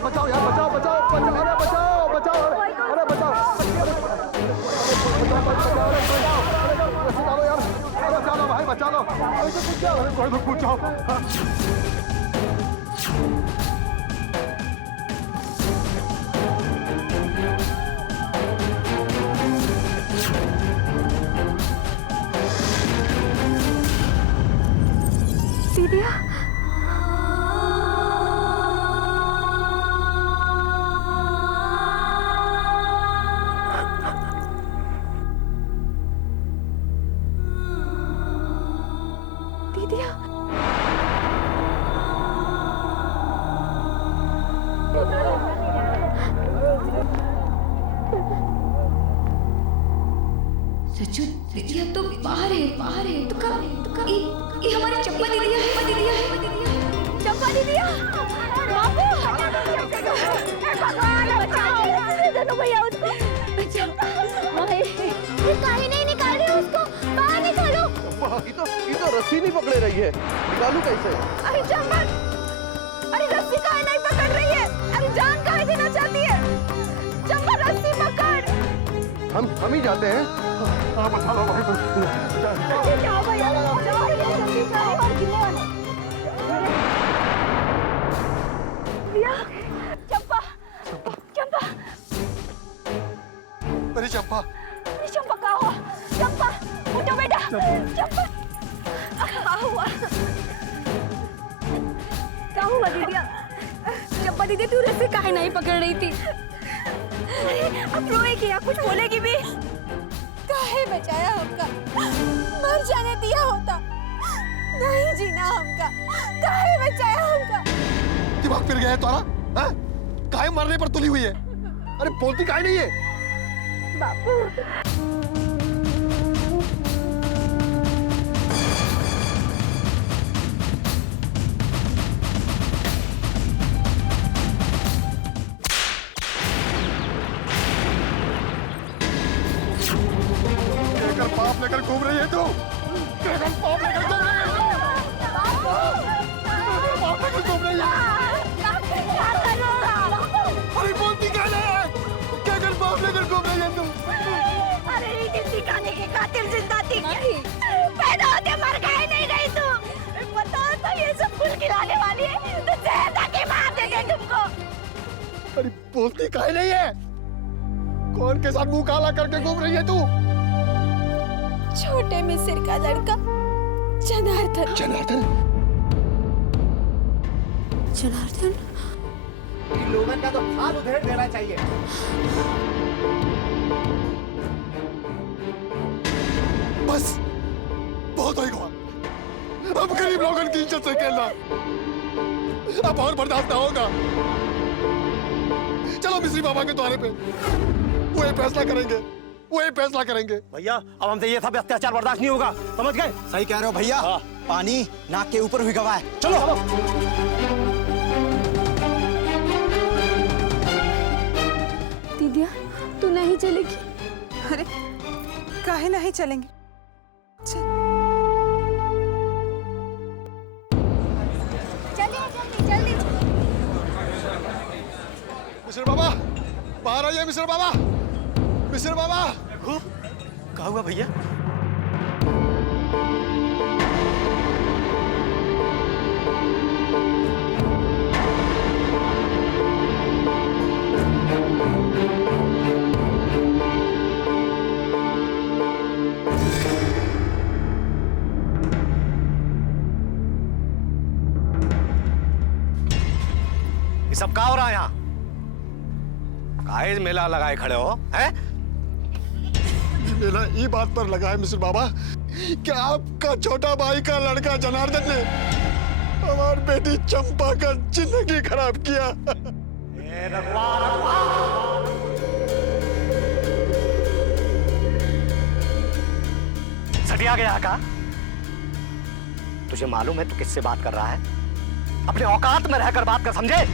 बचाओ यार, बचाओ बचाओ बचाओ, अरे बचाओ बचाओ, अरे बचाओ, रस्सी डालो यार, अरे चलो भाई बचा लो, अरे कोई तो पूछो। दीदिया दीदिया सचू दीदिया तो बाहर है तो का ये हमारी चंपा दीदिया है, चंपा दीदिया, बाबू भगवान बचाओ दोनों भैया उसको, ये काहे नहीं निकाल रहे उसको, बाहर निकालो। ये तो रस्सी नहीं पकड़े रही है, निकालू कैसे? अरे चंपा, अरे रस्सी काहे नहीं पकड़ रही है, अरे जान काहे देना चाहती है, चंपा रस्सी पकड़। हम ही जाते हैं। हाँ बचा लो भाई, जाओ भैया, जाओ जल्दी जाओ और गिरने वाला। भैया, चंपा, चंपा, अरे चंपा, अरे चंपा क्या हुआ? चंपा, उठो बेटा, चंपा, क्या हुआ? क्या हुआ दीदिया? चंपा दीदी तू रस्सी काहे नहीं पकड़ रही थी? अरे अब रोएगी या कुछ बोलेगी भी? काहे बचाया हमका? मर जाने दिया होता, नहीं जीना हमका, काहे बचाया हमका? दिमाग फिर गया है तुम्हारा? हाँ? काहे मरने पर तुली हुई है? अरे बोलती काहे नहीं है? बापू पाप लेकर घूम रही है तू, केवल पाप लेकर घूम रही है तू, पाप लेकर घूम रही है। अरे बोलती क्या है? केवल पाप लेकर घूम रही है तू। अरे रीति सिखाने के खातिर जिंदा थी, पैदा होते मर गए नहीं रही तू, पता था ये सब फूल गिराने वाली है तो जहर के मार देंगे तुमको। अरे बोलती काहे नहीं है? कौन के साथ मुंह काला करके घूम रही है तू? छोटे मिसिर का लड़का जनार्दन। जनार्दन? जनार्दन? इन लोगों का तो हाथ उधेड़ देना चाहिए। बस बहुत हो गया, अब गरीब लोगों की इज्जत से खेलना अब और बर्दाश्त ना होगा। चलो मिस्री बाबा के द्वारे पे, वो ये फैसला करेंगे, वो ये फैसला करेंगे। भैया अब हमसे ये सब अत्याचार बर्दाश्त नहीं होगा, समझ गए? सही कह रहे हो भैया। पानी नाक के ऊपर हुई गवाह है। चलो दीदिया तू नहीं चलेगी? अरे काहे नहीं चलेंगे? जल्दी जल्दी। मिस्र बाबा बाहर आइए, मिस्र बाबा, मिस्र बाबा। क्या हुआ भैया? ये सब क्या हो रहा है यहाँ? काहे मेला लगाए खड़े हो हैं? मेरा ये बात पर लगा है मिस्र बाबा कि आपका छोटा भाई का लड़का जनार्दन ने हमारी बेटी चंपा का जिंदगी खराब किया। सटिया गया का? तुझे मालूम है तू किससे बात कर रहा है? अपने औकात में रहकर बात कर, समझे?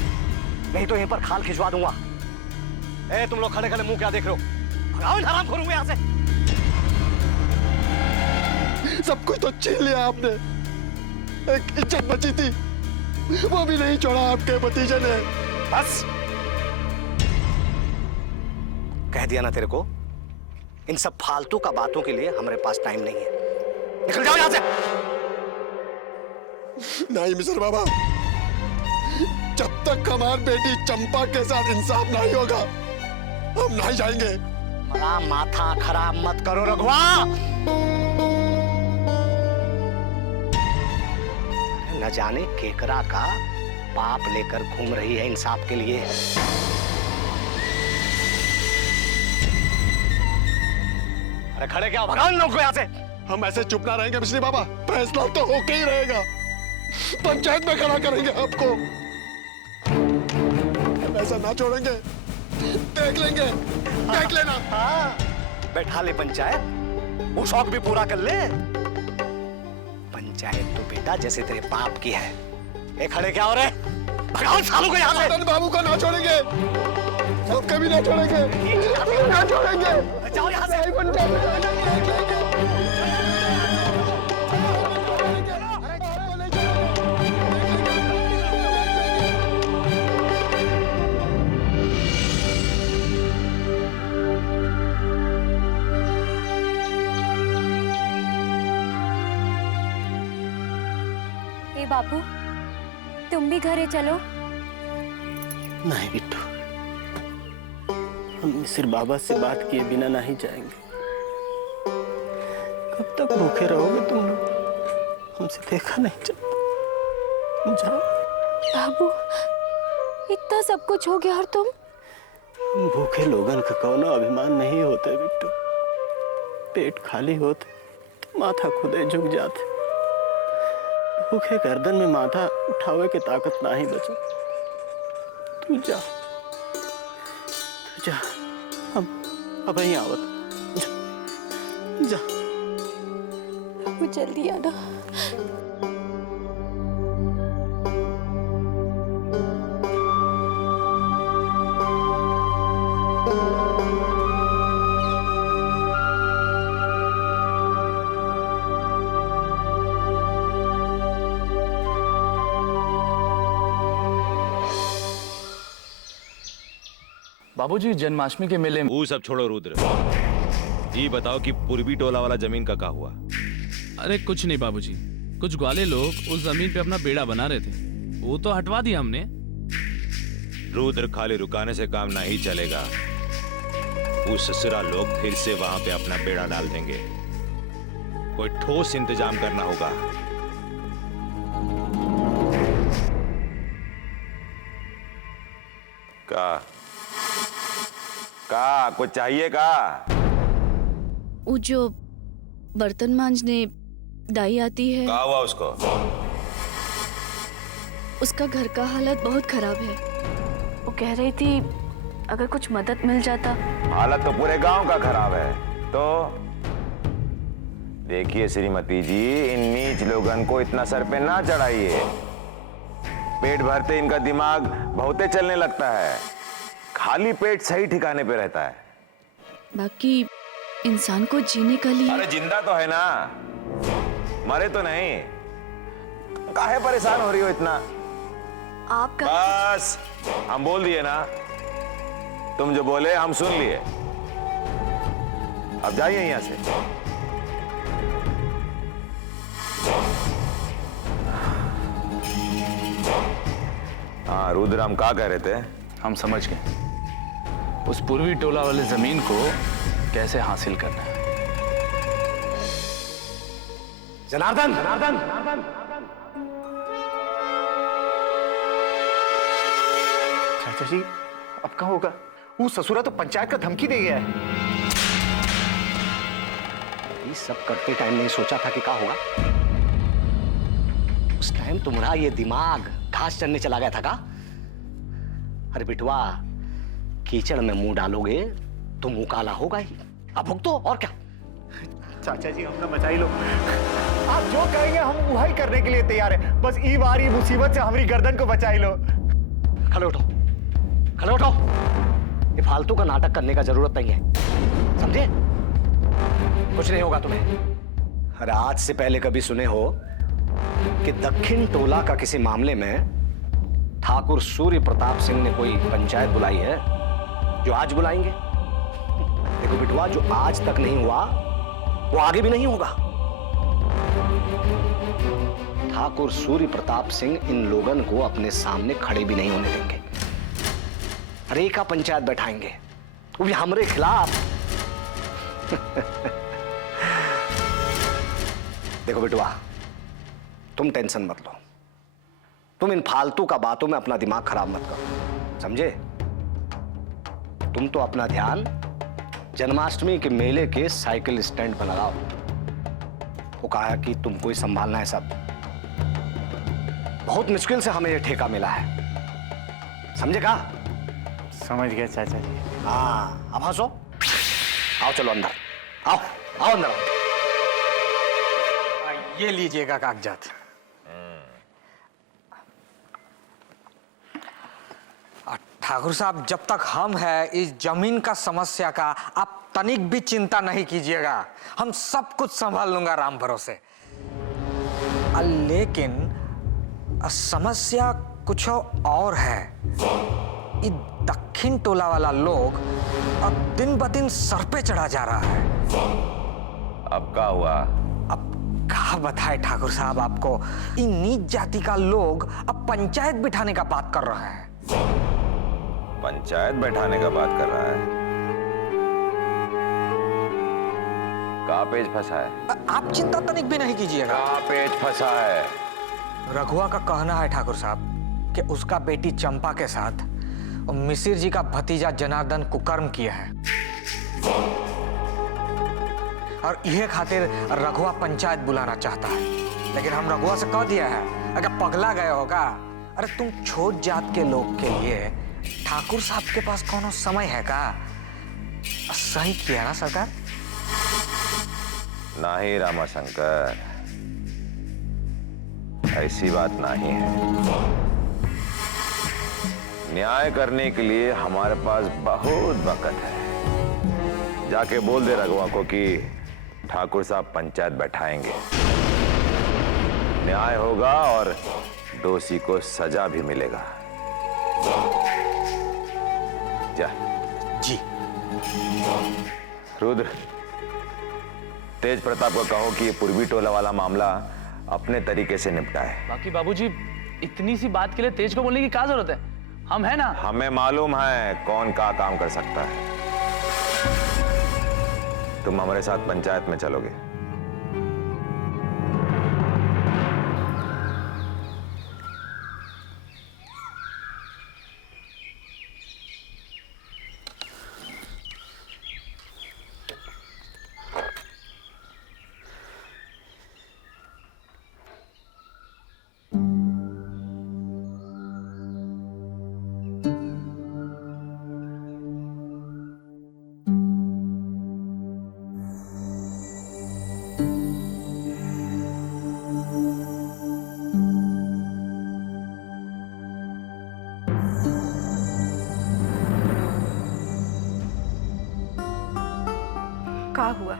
नहीं तो यहीं पर खाल खिंचवा दूंगा। ए तुम लोग खड़े खड़े मुंह क्या देख रहे हो? भगाओ इन हरामखोरों को यहाँ से। सब कुछ तो छीन लिया आपने, एक इज्जत बची थी वो भी नहीं छोड़ा आपके भतीजे ने। बस कह दिया ना तेरे को, इन सब फालतू का बातों के लिए हमारे पास टाइम नहीं है। निकल जाओ यहां से। नहीं मिस्र बाबा, जब तक हमारी बेटी चंपा के साथ इंसाफ नहीं होगा हम नहीं जाएंगे। बड़ा माथा खराब मत करो रघुआ। न जाने केकरा का पाप लेकर घूम रही है इंसाफ के लिए। अरे खड़े क्या हो, भगाओ इन लोगों को यहां से। हम ऐसे चुप ना रहेंगे मिश्री बाबा, फैसला तो होके ही रहेगा। पंचायत में खड़ा करेंगे आपको, हम ऐसा ना छोड़ेंगे। देख लेंगे, देख लेना। हाँ, बैठा ले पंचायत, वो शौक भी पूरा कर ले। पंचायत तो बेटा जैसे तेरे बाप की है। ए खड़े क्या हो रहे, भगाओ सालों को यहाँ से। मदन बाबू को ना छोड़ेंगे, हम कभी ना छोड़ेंगे, ना छोड़ेंगे। जाओ यहाँ से। पंचायत में देख लेंगे। बापू तुम भी घरे चलो। नहीं बिट्टू, हम मिसिर बाबा से बात किए बिना नहीं जाएंगे। कब तक भूखे रहोगे तुम लोग, हमसे देखा नहीं चलता। जाओ। बाबू इतना सब कुछ हो गया और तुम? हम भूखे लोगन का कौनो अभिमान नहीं होते बिट्टू। पेट खाली होते तो माथा खुदे झुक जाते। भूखे गर्दन में माथा उठावे के ताकत ना ही बचे। तू जा, तू जा, हम अब ही आवत। जा, जा। बाबू जल्दी आना। बाबूजी जन्माष्टमी के मेले में। वो सब छोड़ो रुद्र, ये बताओ कि पूर्वी टोला वाला जमीन का क्या हुआ? अरे कुछ नहीं बाबूजी, कुछ ग्वाले लोग उस जमीन पे अपना बेड़ा बना रहे थे, वो तो हटवा दिया हमने। रुद्र खाली रुकाने से काम नहीं चलेगा, वो ससुरा लोग फिर से वहां पे अपना बेड़ा डाल देंगे। कोई ठोस इंतजाम करना होगा। का कुछ चाहिए का? वो जो बर्तन मांजने दाई आती है, क्या हुआ उसको? उसका घर का हालत बहुत खराब है। वो कह रही थी अगर कुछ मदद मिल जाता। हालत तो पूरे गांव का खराब है। तो देखिए श्रीमती जी, इन नीच लोगन को इतना सर पे ना चढ़ाइए। पेट भरते इनका दिमाग बहुते चलने लगता है, खाली पेट सही ठिकाने पे रहता है। बाकी इंसान को जीने का लिए। अरे जिंदा तो है ना, मरे तो नहीं। काहे परेशान हो रही हो इतना? आपका बस हम बोल दिए ना, तुम जो बोले हम सुन लिए। अब जाइए यहां से। हाँ रुद्र, हम क्या कह रहे थे? हम समझ गए, उस पूर्वी टोला वाले जमीन को कैसे हासिल करना है। जनार्दन, जनार्दन, जनार्दन। चाचा जी अब कहाँ होगा? वो ससुरा तो पंचायत का धमकी दे गया है। ये सब करते टाइम नहीं सोचा था कि क्या होगा? उस टाइम तुम्हारा ये दिमाग घास चरने चला गया था का? अरे बिटवा, कीचड़ में मुंह डालोगे तो मुंह काला होगा ही। अब भुगतो और क्या। चाचा जी हमने बचा ही लो। आप जो कहेंगे हम वही करने के लिए तैयार है। बस ई बार ई मुसीबत से हमारी गर्दन को बचा ही लो। खड़े उठो, खड़े उठो। ये फालतू का नाटक करने का जरूरत नहीं है, समझे? कुछ नहीं होगा तुम्हें। अरे आज से पहले कभी सुने हो कि दक्षिण टोला का किसी मामले में ठाकुर सूर्य प्रताप सिंह ने कोई पंचायत बुलाई है जो आज बुलाएंगे? देखो बिटवा, जो आज तक नहीं हुआ वो आगे भी नहीं होगा। ठाकुर सूर्य प्रताप सिंह इन लोगन को अपने सामने खड़े भी नहीं होने देंगे। रेखा पंचायत बैठाएंगे, वो भी हमरे खिलाफ। देखो बिटवा, तुम टेंशन मत लो, तुम इन फालतू का बातों में अपना दिमाग खराब मत करो, समझे? तुम तो अपना ध्यान जन्माष्टमी के मेले के साइकिल स्टैंड पर लगाओ। वो कहा कि तुमको ही संभालना है सब। बहुत मुश्किल से हमें ये ठेका मिला है, समझे? का समझ गया चाचा जी। हाँ, अब हंसो। आओ चलो अंदर, आओ आओ अंदर। ये लीजिएगा कागजात। ठाकुर साहब, जब तक हम हैं इस जमीन का समस्या का आप तनिक भी चिंता नहीं कीजिएगा, हम सब कुछ संभाल लूंगा राम भरोसे। लेकिन समस्या कुछ और है। ये दक्षिण टोला वाला लोग अब दिन ब दिन सर पे चढ़ा जा रहा है। अब क्या हुआ? अब क्या बताए ठाकुर साहब आपको, इन नीच जाति का लोग अब पंचायत बिठाने का बात कर रहे हैं। पंचायत बैठाने का बात कर रहा है? कहाँ पेच फंसा है? आप चिंता तनिक भी नहीं कीजिएगा। कहाँ पेच फंसा है? रघुआ का कहना है ठाकुर साहब कि उसका बेटी चंपा के साथ मिसिर जी का भतीजा जनार्दन कुकर्म किया है, और यह खातिर रघुआ पंचायत बुलाना चाहता है। लेकिन हम रघुआ से कह दिया है, अगर पगला गए होगा, अरे तुम छोट जात के लोग के लिए ठाकुर साहब के पास कोनो समय है का? सही किया ना सरकार? नहीं रामाशंकर, ऐसी बात नहीं है। न्याय करने के लिए हमारे पास बहुत वक्त है। जाके बोल दे रघुआ को कि ठाकुर साहब पंचायत बैठाएंगे, न्याय होगा और दोषी को सजा भी मिलेगा। जा। जी। रुद्र, तेज प्रताप को कहो कि पूर्वी टोला वाला मामला अपने तरीके से निपटाए। बाकी बाबूजी, इतनी सी बात के लिए तेज को बोलने की क्या जरूरत है? हम है ना। हमें मालूम है कौन का काम कर सकता है। तुम हमारे साथ पंचायत में चलोगे? का हुआ?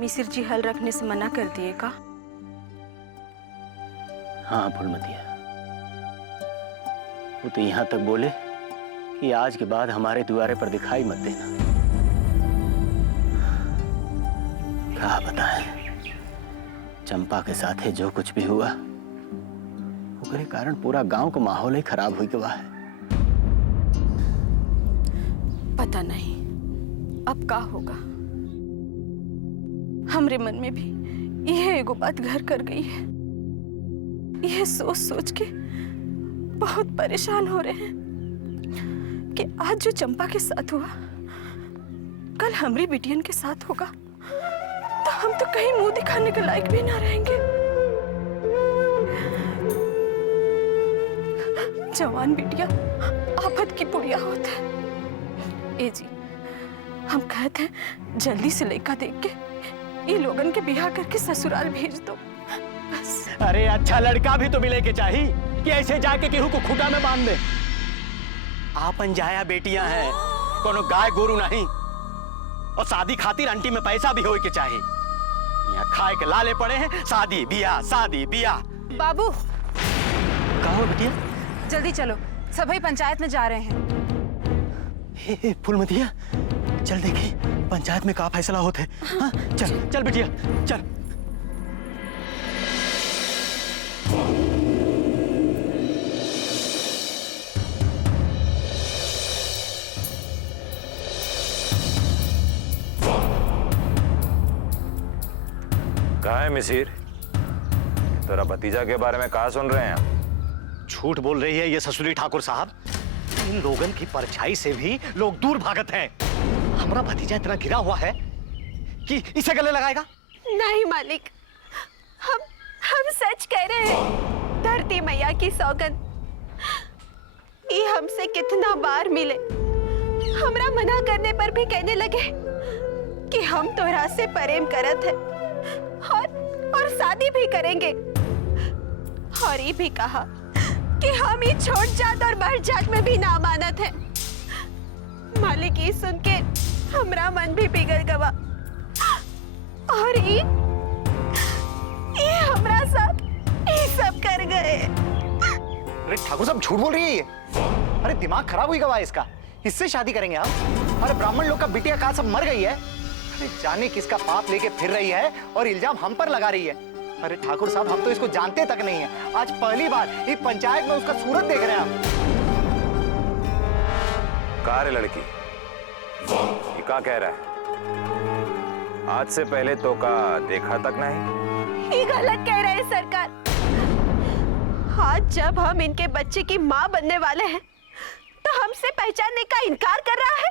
मिसिर जी हल रखने से मना कर दिए का? हाँ फुलमतिया, वो तो यहाँ तक बोले कि आज के बाद हमारे द्वारे पर दिखाई मत देना। क्या बताएं, चंपा के साथ है जो कुछ भी हुआ, उसके कारण पूरा गांव का माहौल ही खराब हुई गवा है। पता नहीं अब का होगा। हमरे मन में भी यह एगो बात घर कर गई है। यह सोच सोच के बहुत परेशान हो रहे हैं कि आज जो चंपा के साथ हुआ, कल हमरी बिटियन के साथ होगा, तो हम तो कहीं मुंह दिखाने के लायक भी ना रहेंगे। जवान बिटिया आफत की पुड़िया होता है। ए जी, हम कहते हैं जल्दी से लड़का देख के ये लोगन के बिहार करके ससुराल भेज दो बस। अरे अच्छा लड़का भी तो मिले के चाहिए कि ऐसे जाके केहू को खूटा में बांध दे। आपन जाया बेटियां हैं, कोनो गाय गोरू नहीं। और शादी खातिर आंटी में पैसा भी होए के चाहिए। यहाँ खाए के लाले पड़े हैं, शादी बियाह शादी बियाह। बाबू, कहाँ हो बिटिया? जल्दी चलो, सभी पंचायत में जा रहे हैं। हे फूलमतिया, चल देखे पंचायत में का फैसला होते। हाँ, चल चल बिटिया चल। कहाँ है मिसिर? तेरा भतीजा के बारे में कहा सुन रहे हैं? झूठ बोल रही है ये ससुरी ठाकुर साहब। इन लोगन की परछाई से भी लोग दूर भागत हैं। हमारा भतीजा इतना गिरा हुआ है कि इसे गले लगाएगा। नहीं मालिक, हम सच कह रहे हैं। धरती मैया की सौगंध, ये हमसे कितना बार मिले, हमरा मना करने पर भी कहने लगे कि हम तोहरा से प्रेम करत है और शादी भी करेंगे। और ये भी कहा कि हम ये छोट जात और बढ़ जात में भी ना मानत है। मालिक ये सुन के हमरा मन भी पिघल गवा। और ये हमरा साथ ये सब कर गए। अरे ठाकुर साहब झूठ बोल रही है ये। अरे दिमाग खराब हुई गवा इसका। इससे शादी करेंगे हम? अरे ब्राह्मण लोग का बिटिया का सब मर गई है। अरे जाने किसका पाप लेके फिर रही है और इल्जाम हम पर लगा रही है। अरे ठाकुर साहब हम तो इसको जानते तक नहीं है। आज पहली बार ये पंचायत में उसका सूरत देख रहे हैं हम। कहाँ रे लड़की? ये क्या कह रहा है? आज से पहले तो का देखा तक नहीं। ये गलत कह रहे हैं सरकार। आज जब हम इनके बच्चे की माँ बनने वाले हैं तो हमसे पहचानने का इनकार कर रहा है।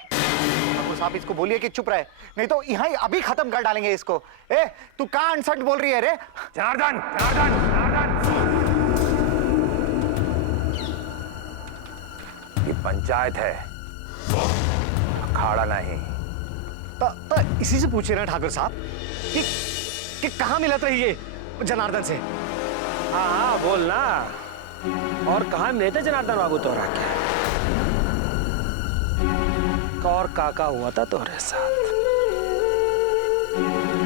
ठाकुर साहब इसको बोलिए कि चुप रहे, नहीं तो यहाँ ही अभी खत्म कर डालेंगे इसको। ए तू कहाँ अनसट बोल रही है रे? जनार्दन, जनार्दन, जनार्दन। ये पंचायत है, अखाड़ा नहीं। तो इसी से पूछे ना ठाकुर साहब कि कहाँ मिलत रही है जनार्दन से? हाँ हाँ बोल ना। और कहाँ मिले थे जनार्दन बाबू तोहरा के? और काका हुआ था तोहरे साथ?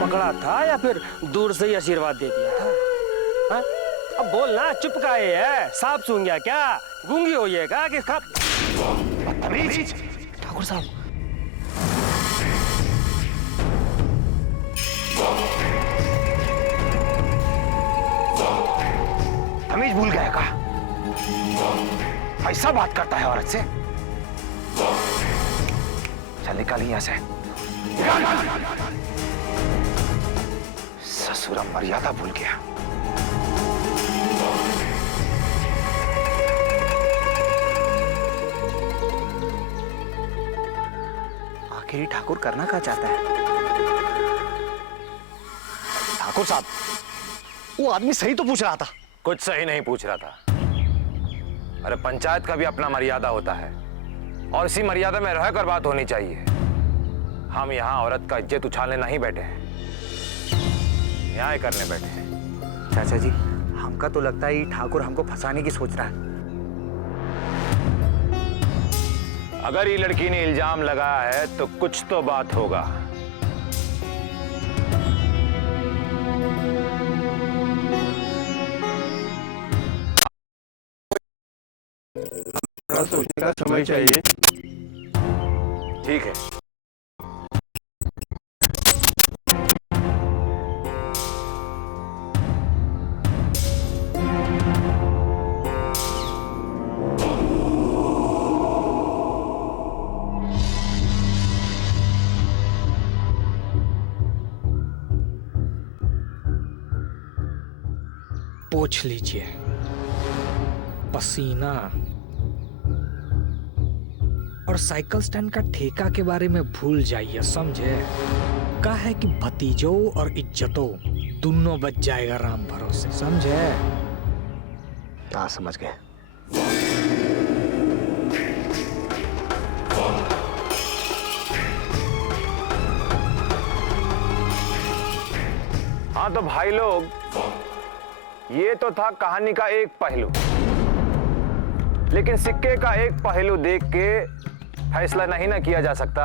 पकड़ा था या फिर दूर से ही आशीर्वाद दे दिया था? हा? अब बोल ना, चुप का है? सांप सूंघ गया क्या? गूंगी हो ये का कि बदतमीज ठाकुर साहब। तमीज भूल गया का? ऐसा बात करता है औरत से? चल निकाल यहाँ से। ससुरा मर्यादा भूल गया। आखिर ठाकुर करना क्या चाहता है? ठाकुर साहब वो आदमी सही तो पूछ रहा था। कुछ सही नहीं पूछ रहा था। अरे पंचायत का भी अपना मर्यादा होता है और इसी मर्यादा में रहकर बात होनी चाहिए। हम यहाँ औरत का इज्जत उछालने नहीं बैठे हैं, न्याय करने बैठे हैं। चाचा जी हमका तो लगता है ठाकुर हमको फंसाने की सोच रहा है। अगर ये लड़की ने इल्जाम लगाया है तो कुछ तो बात होगा। सोचने का समय चाहिए। ठीक है। पोंछ लीजिए पसीना। और साइकिल स्टैंड का ठेका के बारे में भूल जाइए, समझे? कहा है कि भतीजों और इज्जतों दोनों बच जाएगा राम भरोसे, समझे? हाँ समझ गए। हाँ तो भाई लोग, ये तो था कहानी का एक पहलू, लेकिन सिक्के का एक पहलू देख के फैसला नहीं ना किया जा सकता।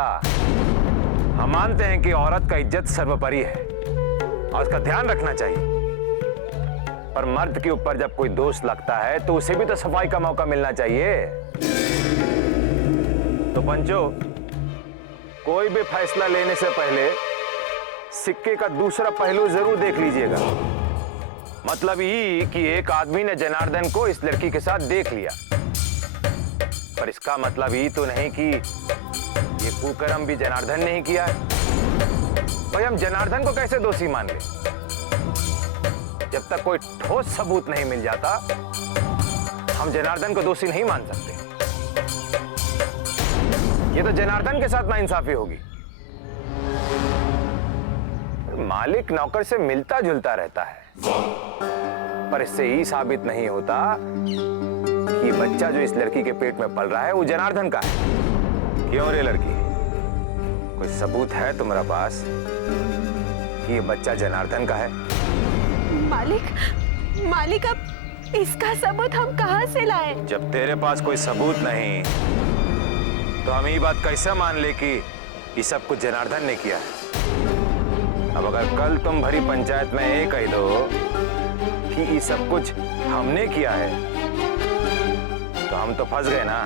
हम मानते हैं कि औरत का इज्जत सर्वोपरि है और उसका ध्यान रखना चाहिए, पर मर्द के ऊपर जब कोई दोष लगता है तो उसे भी तो सफाई का मौका मिलना चाहिए। तो पंचो, कोई भी फैसला लेने से पहले सिक्के का दूसरा पहलू जरूर देख लीजिएगा। मतलब ये कि एक आदमी ने जनार्दन को इस लड़की के साथ देख लिया, पर इसका मतलब ये तो नहीं कि ये कुकर्म भी जनार्दन ने ही किया है। भाई हम जनार्दन को कैसे दोषी मान ले? जब तक कोई ठोस सबूत नहीं मिल जाता हम जनार्दन को दोषी नहीं मान सकते। ये तो जनार्दन के साथ नाइंसाफी होगी। मालिक नौकर से मिलता जुलता रहता है, पर इससे ही साबित नहीं होता कि बच्चा जो इस लड़की के पेट में पल रहा है वो जनार्दन का है। क्यों रे लड़की, कोई सबूत है तुम्हारे पास कि ये बच्चा जनार्दन का है? मालिक अब इसका सबूत हम कहां से लाए? जब तेरे पास कोई सबूत नहीं तो हम ये बात कैसे मान ले कि ये सब कुछ जनार्दन ने किया है? अब अगर कल तुम भरी पंचायत में ये कह दो कि ये सब कुछ हमने किया है तो हम तो फंस गए ना।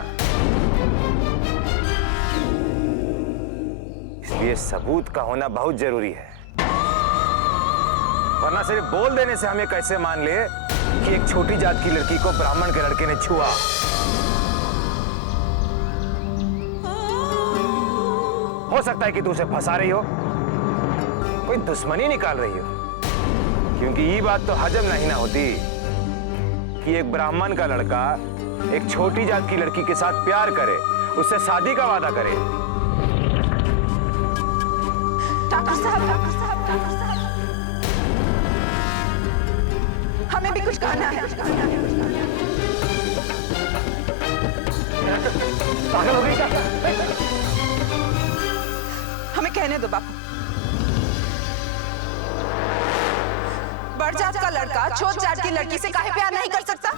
इसलिए सबूत का होना बहुत जरूरी है, वरना सिर्फ बोल देने से हमें कैसे मान ले कि एक छोटी जात की लड़की को ब्राह्मण के लड़के ने छुआ। हो सकता है कि तू उसे फंसा रही हो, कोई दुश्मनी निकाल रही हो, क्योंकि ये बात तो हजम नहीं ना होती कि एक ब्राह्मण का लड़का एक छोटी जात की लड़की के साथ प्यार करे, उससे शादी का वादा करे। ठाकुर साहब, हमें भी कुछ कहना है। पागल हो गई क्या? हमें कहने दो बापू। बड़ जात का लड़का छोट जात की लड़की से काहे प्यार नहीं कर सकता?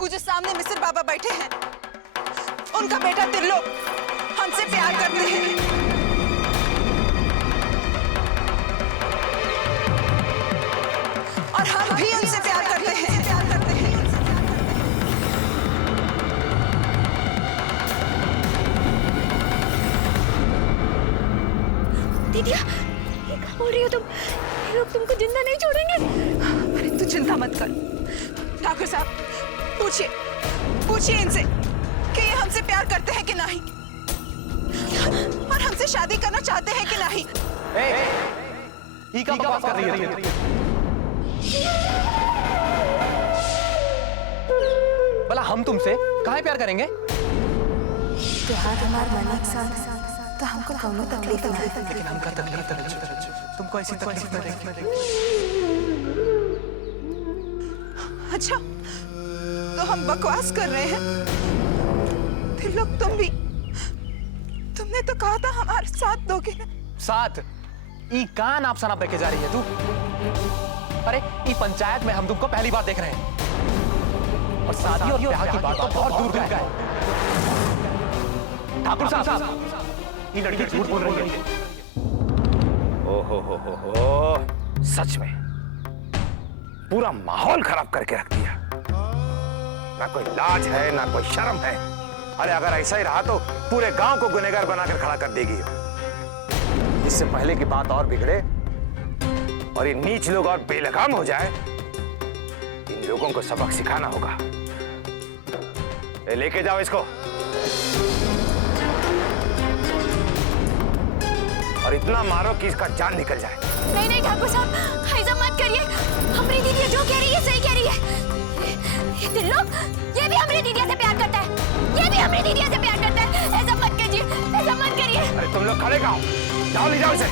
वो जो सामने मिस्र बाबा बैठे हैं, उनका बेटा तिल्लो हमसे प्यार करते हैं। और हम भी उनसे प्यार करते हैं। दीदिया, ये क्या बोल रही हो तुम? ये लोग तुमको जिंदा नहीं छोड़ेंगे। अरे तू चिंता मत कर। ठाकुर साहब, पूछिए इनसे कि ये हमसे प्यार करते हैं कि नहीं, और हमसे शादी करना चाहते हैं कि नहीं। ये क्या बात कर रही है? भला हम तुमसे काहे प्यार करेंगे? प्यार हमारे मन के साथ तो हमको कौनो तकलीफ नहीं, लेकिन हमका तकलीफ तुमको ऐसी तकलीफ न देगी। अच्छा, तो हम बकवास कर रहे हैं? फिर लोग तुमने तो कहा था हमारे साथ दोगे ना? साथ? ई कान आप सनाप लेके जा रही है तू? अरे ई पंचायत में हम तुमको पहली बार देख रहे हैं, और शादी और ब्याह की बात तो बहुत दूर का है। ठाकुर साहब, ये लड़की झूठ बोल रही है। ओहो, सच में पूरा माहौल खराब करके रख दिया। ना कोई लाज है ना कोई शर्म है। अरे अगर ऐसा ही रहा तो पूरे गांव को गुनहगार बनाकर खड़ा कर देगी। इससे पहले की बात और बिगड़े और ये नीच लोग और बेलगाम हो जाए, इन लोगों को सबक सिखाना होगा। लेके जाओ इसको और इतना मारो कि इसका जान निकल जाए। नहीं ठाकुर साहब, ऐसा मत करिए। हमारी दीदी जो कह रही है सही कह रही है। ये तिल्लो, ये भी हमारी दीदी से प्यार करता है, ये भी हमारी दीदी से प्यार करता है। ऐसा मत कीजिए, ऐसा मत करिए। अरे तुम लोग खड़े कहाँ हो? जाओ ले जाओ इसे।